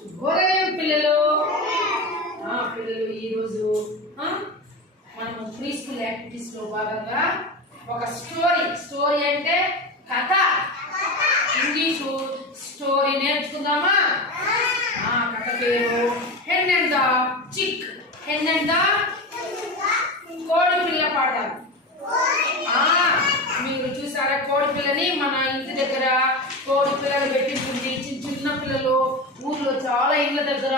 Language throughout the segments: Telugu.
శుభోదయం పిల్లలు. పిల్లలు ఈరోజు మనము ప్రీ స్కూల్ యాక్టివిటీస్ లో భాగంగా ఒక స్టోరీ అంటే కథ, ఇంగ్లీషు స్టోరీ నేర్చుకుందామా? కథ పేరు hen and the chick. Hen and the కోడి పిల్ల పాఠం. మీరు చూసారా కోడి పిల్లని? మన ఇంటి దగ్గర కోడి పిల్లలు పెట్టింటుంది. చిన్న పిల్లలు ఊర్లో చాలా ఇళ్ళ దగ్గర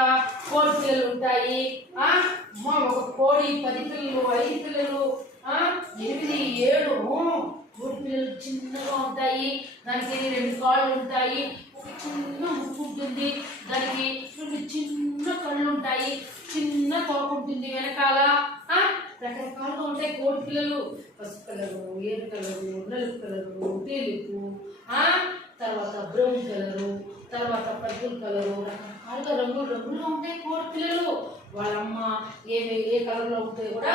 కోడి పిల్లలు ఉంటాయి. ఒక కోడి 10 పిల్లలు, 5 పిల్లలు, 8, 7 కోడి పిల్లలు చిన్నగా ఉంటాయి. దానికి 2 కాళ్ళు ఉంటాయి, ఒక చిన్న ముక్కు ఉంటుంది, దానికి 2 చిన్న కళ్ళు ఉంటాయి, చిన్న తోక ఉంటుంది వెనకాల. రకరకాలుగా ఉంటాయి కోడి పిల్లలు. పసుపు కలరు, ఏడు కలరు, నలుపు కలరు, తెలుపు, తర్వాత బ్రౌన్ కలరు, తర్వాత పర్పుల్ కలరు, రకరకాలుగా రంగుల్లో ఉంటాయి కోడి పిల్లలు. వాళ్ళమ్మ ఏ కలర్లో ఉంటాయి కూడా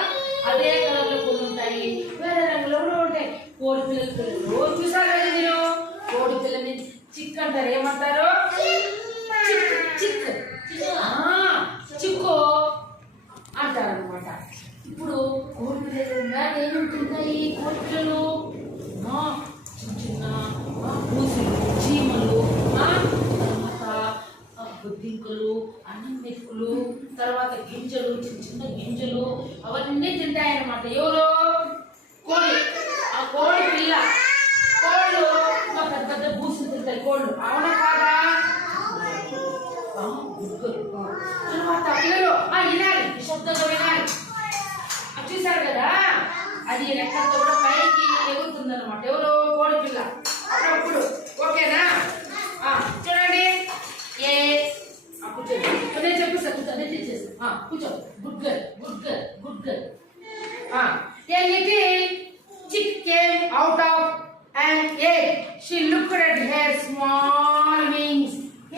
అదే కలర్లో కొన్ని ఉంటాయి, వేరే రంగులో కూడా ఉంటాయి కోడి పిల్లలు. చూసారు కదా మీరు? కోడి పిల్లని చిక్ అంటారు. ఏమంటారు? చిక్ చిక్కు అంటారు అనమాట. ఇప్పుడు కోడి పిల్లలు ఏముంటుంటాయి? కోడి పిల్లలు చిన్న పూసులు, చీమలు, తర్వాత బొద్దింకలు, అన్నం మెతుకులు, తర్వాత గింజలు, చిన్న గింజలు, అవన్నీ తింటాయన్నమాట. ఎవరు? కోడి. ఆ కోడి పిల్ల. కోళ్ళు పెద్ద పెద్ద బూసులు తింటాయి కోళ్ళు. అవునా కాదా? తర్వాత పిల్లలు వినాలి, నిశ్శబ్దంగా వినాలి. చూసారు కదా? అది రెక్కలతో కూడా పైకి ఎగురుతుంది అనమాట. ఎవరు? కోడి పిల్ల. అప్పుడు ఓకేనా? చూడండి. కూర్చో. నేను చెప్పేస్తా. నేను తెచ్చేస్తా. కూర్చో. Good girl, good girl, good girl. A little chick came out of an egg. She looked at her small wings.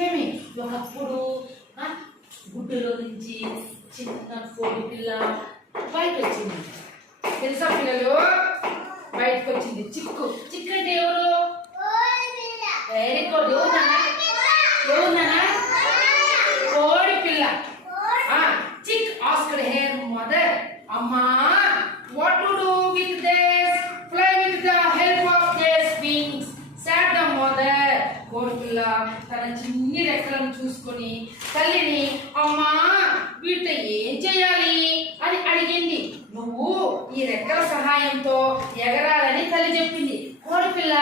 ఏమి? ఒకప్పుడు గుడ్డులో నుంచి చిన్న కోడి పిల్ల బయటకు వచ్చింది. తెలుసా పిల్లలు? బయటకు వచ్చింది చిక్కు. చిక్ అంటే ఎవరు? Very good. ఎవరున్నానా? కోడి పిల్ల. చిక్ ఆస్క్డ్ హర్ మదర్, అమ్మా, what to do with this? Fly with the help of these wings, said the mother. కోడి పిల్ల తన చిన్ని రెక్కలను చూసుకొని తల్లిని, అమ్మా, వీటితో ఏం చేయాలి అని అడిగింది. నువ్వు ఈ రెక్కల సహాయంతో ఎగరాలని తల్లి చెప్పింది. కోడి పిల్ల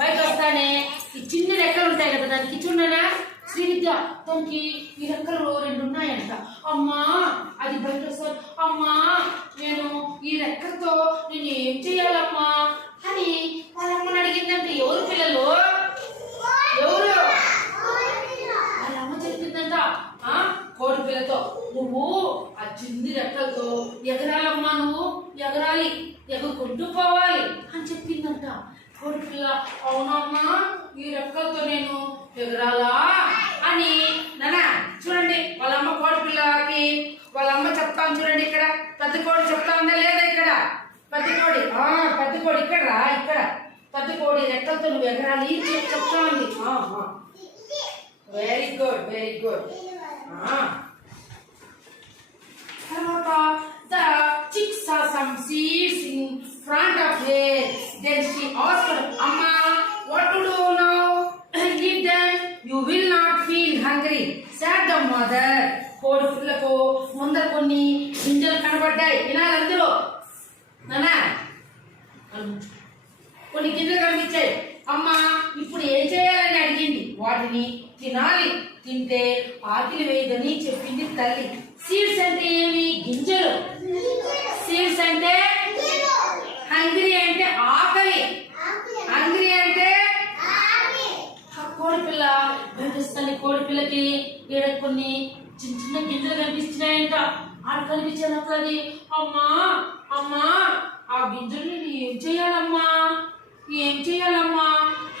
బయట వస్తానే ఈ చిన్న రెక్కలు ఉంటాయి కదా, దానికి చూడనా శ్రీవిద్య, దానికి ఈ రెక్కలు 2 ఉన్నాయంట. అమ్మా, అది బయట వస్తారు. అమ్మా, నేను ఈ రెక్కలతో నేను ఏం చేయాలమ్మా అని వాళ్ళమ్మని అడిగిందంటే ఎవరు పిల్లలు? ఎవరు? వాళ్ళమ్మ చెప్పిందంట కోడి పిల్లతో, నువ్వు ఆ చిన్ని రెక్కలతో ఎగరాలమ్మా, నువ్వు ఎగరాలి, ఎగురుకుంటూ పోవాలి అని చెప్పిందంట. కోడి పిల్ల, అవునమ్మా, ఈ రెక్కలతో నేను ఎగరాలా అని. నానా చూడండి, వాళ్ళమ్మ కోడి పిల్లకి వాళ్ళమ్మ చెప్తాను చూడండి. ఇక్కడ పెద్ద కోడి చెప్తా ఉందా లేదా? ఇక్కడ పెద్ద కోడి ఇక్కడ రా, ఇక్కడ పెద్ద కోడి రెక్కలతో నువ్వు ఎగరాలి చెప్తా ఉంది. Very good, very good. తర్వాత the chick saw some seeds in front of her. Then she asked, Amma, what to do now? Eat them, you will not feel hungry, said the mother. కోడి పిల్లకు ముందర కొన్ని గింజలు కనబడ్డాయి. వినాలి అందరూ. నానా కొన్ని గింజలు కనిపించాయి. అమ్మ, ఇప్పుడు ఏం చేయాలని అడిగింది. వాటిని తినాలి, తింటే ఆకలి వేయదని చెప్పింది తల్లి. సీడ్స్ అంటే ఏమి? గింజలు. సీడ్స్ అంటే హంగ్రీ అంటే ఆకలి. హంగ్రీ అంటే కోడి పిల్ల కనిపిస్తుంది. కోడి పిల్లకి ఈడ కొన్ని చిన్న గింజలు కనిపిస్తున్నాయంట. ఆడ కనిపించాను అది. అమ్మా, అమ్మా, ఆ గింజలు నేను ఏం చేయాలమ్మా, ఏం చేయాలమ్మా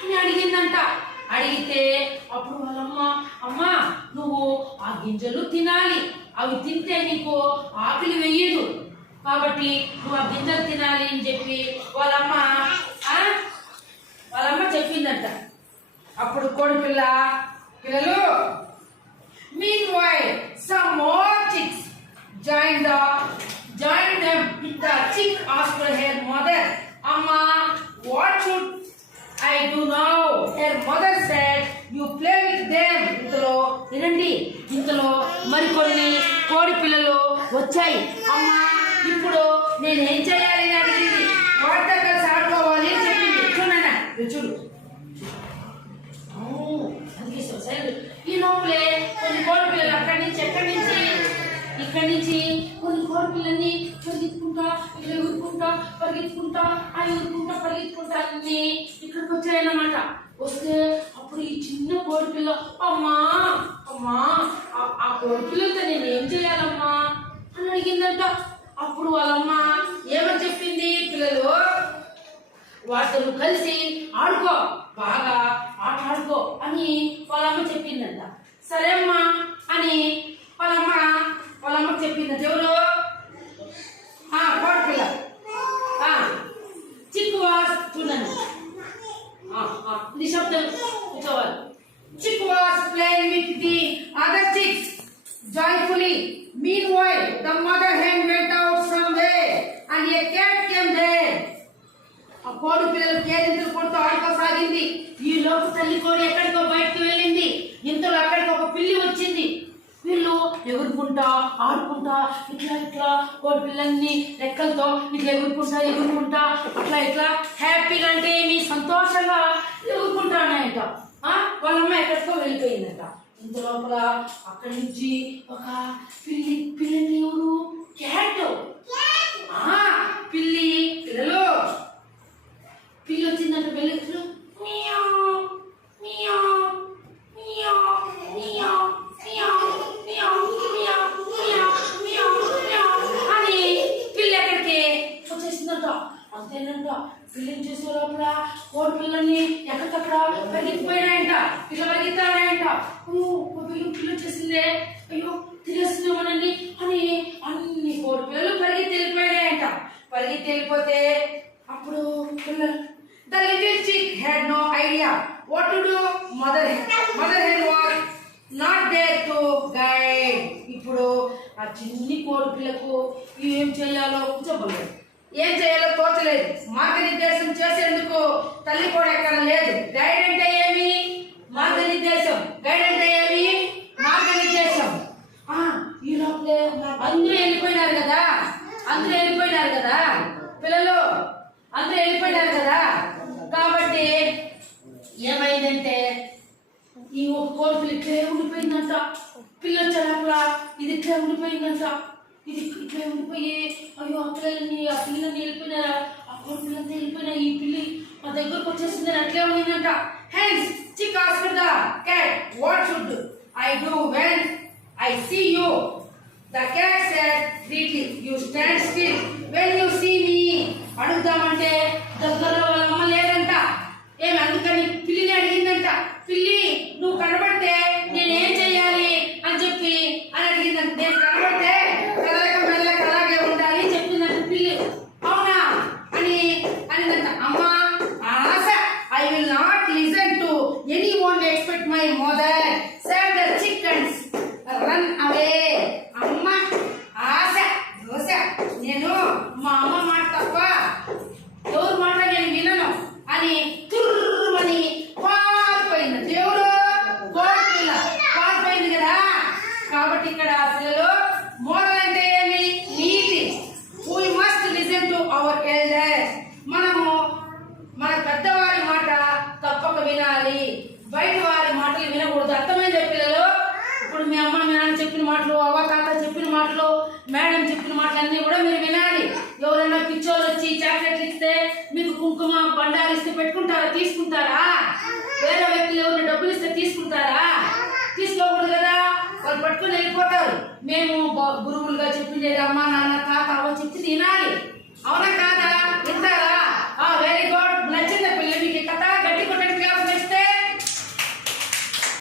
అని అడిగిందంట. అడిగితే అప్పుడు వాళ్ళమ్మ, అమ్మా, నువ్వు ఆ గింజలు తినాలి, అవి తింటే నీకు ఆకలి వేయదు, కాబట్టి నువ్వు ఆ గింజలు తినాలి అని చెప్పి వాళ్ళమ్మ చెప్పిందంట. అప్పుడు కోడి పిల్ల, పిల్లలు there mother said you play with them. ఇంతలో వినండి, ఇంతలో మరికొన్ని కోడి పిల్లలు వచ్చాయి. అమ్మా ఇప్పుడు నేనేం చేయాలి అని అడిగింది. వాటితో కలిసి ఆడుకోవాలి అని చెప్పింది. చూడండి, చూడు ఈ లోపలే కొన్ని కోడి పిల్లలు ఇక్కడి నుంచి కొన్ని కోడి పిల్లల్ని పరిగెత్తుకుంటా ఇక్కడ ఎగురుకుంటా పరిగెత్తుకుంటా అన్ని ఇక్కడికి వచ్చాయన్నమాట. వస్తే అప్పుడు ఈ చిన్న కోడి పిల్ల అమ్మా ఆ కోడి పిల్లలతో నేను ఏం చేయాలమ్మా అని అడిగిందంట. అప్పుడు వాళ్ళమ్మ ఏమని చెప్పింది, పిల్లలు వాటితో కలిసి ఆడుకో, బాగా ఆట ఆడుకో అని వాళ్ళమ్మ చెప్పిందంట. సరే అమ్మా అని వాళ్ళమ్మ చెప్పిందంట. ఎవరు? కోడిపిల్ల. చిక్కు వాస్ చూడండి, నిశ్శబ్దం కూర్చోవాలి. Chick was playing with the other chicks joyfully. Meanwhile, the mother hen went out somewhere and a cat came there. ఆ కోడి పిల్లలు కేరింతలు కొడుతూ ఆడుకోసాగింది. ఈ లోపు తల్లి కోడి ఎక్కడికో బయటకు వెళ్ళింది. ఇంతలో అక్కడికి ఒక పిల్లి వచ్చింది. వీళ్ళు ఎగురుకుంటా ఆడుకుంటా ఇట్లా కోడి పిల్లల్ని రెక్కలతో ఇట్లా ఎగురుకుంటా అట్లా హ్యాపీగా అంటే మీ సంతోషంగా ఎగురుకుంటా ఉన్నాయంట. వాళ్ళమ్మ ఎక్కడికో వెళ్ళిపోయిందట. ఇంత లోపల అక్కడి నుంచి ఒక పిల్లని ఎవరు? క్యాట్. పిల్లి వచ్చిందంట. వెళ్ళి అని పిల్లి ఎక్కడికి వచ్చేసిందంట. అంతేనంట, పిల్లిని చూసే లోపల కోడి పిల్లల్ని ఎక్కడికక్కడ పరిగెత్తిపోయినాయంట. పరిగెత్తాయంట. పిల్లి వచ్చేసిందే, అయ్యో తినేస్తున్నామనని అని అన్ని కోడి పిల్లలు పరిగెత్తి వెళ్ళిపోతే అప్పుడు పిల్లలు The little chick had no idea what to do. Mother hen was not there to guide. ఇప్పుడు ఆ చిన్ని కోడి పిల్లకు ఏం చేయాలో చెప్పలేదు, ఏం చేయాలో తోచలేదు. మార్గనిర్దేశం చేసేందుకు తల్లి కూడా ఎక్కడ లేదు. గైడ్ అంటే ఏమి? మార్గనిర్దేశం. ఈ లోపలే అందరూ వెళ్ళిపోయినారు కదా పిల్లలు, అందరూ వెళ్ళిపోయినారు కదా. కాబట్టి ఏమైందంటే ఈ ఒక కోడి పిల్ల ఇట్లే ఉండిపోయిందంట. పిల్ల వచ్చేటప్పుడు ఇది ఇట్లే ఉండిపోయిందంట. ఇది ఇట్లే ఉండిపోయి అయ్యో ఆ పిల్లల్ని వెళ్ళిపోయినారా, ఆ కోడి పిల్లలతో వెళ్ళిపోయినా ఈ పిల్లి మా దగ్గరకు వచ్చేసిందని అట్లే ఉండిందంట. Hence, chick asked the cat, what should I do when I see you? The cat said greedily, you stand still when you see me. అడుగుదామంటే దగ్గరలో వాళ్ళ అమ్మ లేదంట. ఏమి అందుకని పిల్లిని అడిగిందంట. పిల్లి నువ్వు కనబడితే నేనేం చెయ్యాలి అని అడిగిందంట. నేను కనబడితే మెల్లక అలాగే ఉండాలి చెప్పిందంట పిల్లి. అవునా అనిదంట. అమ్మా ఆశ, I will not listen to anyone except my mother. Said the chickens, run away. అమ్మ ఆశ దోశ, నేను మా అమ్మ మాట తప్ప ఎవరు మాట నేను వినను అని తుర్రుమని పారిపోయింది. దేవుడు కోడి పిల్ల పారిపోయింది కదా. కాబట్టి ఇక్కడ పిల్లలు మోరల్ అంటే ఏమి? నీతి. We must listen to our elders. మనము మన పెద్దవారి మాట తప్పక వినాలి, బయట వారి మాటలు వినకూడదు. అర్థమైంది పిల్లలు? ఇప్పుడు మీ అమ్మ మీ నాన్న చెప్పిన మాటలు, అవ్వ తాత చెప్పిన మాటలు, మేడం చెప్పిన మాటలు అన్నీ కూడా మీరు వినాలి. ఎవరైనా పిచ్చోళ్ళు వచ్చి చాక్లెట్లు ఇస్తే మీకు కుంకుమ బండాలు ఇస్తే పెట్టుకుంటారా? తీసుకుంటారా? వేరే వ్యక్తులు ఎవరైనా డబ్బులు ఇస్తే తీసుకుంటారా? తీసుకోకూడదు కదా. వాళ్ళు పట్టుకుని వెళ్ళిపోతారు. మేము గురువులుగా చెప్పిండేది అమ్మ నాన్న తాత అవ్వ చెప్పి తినాలి. అవునా కాదా?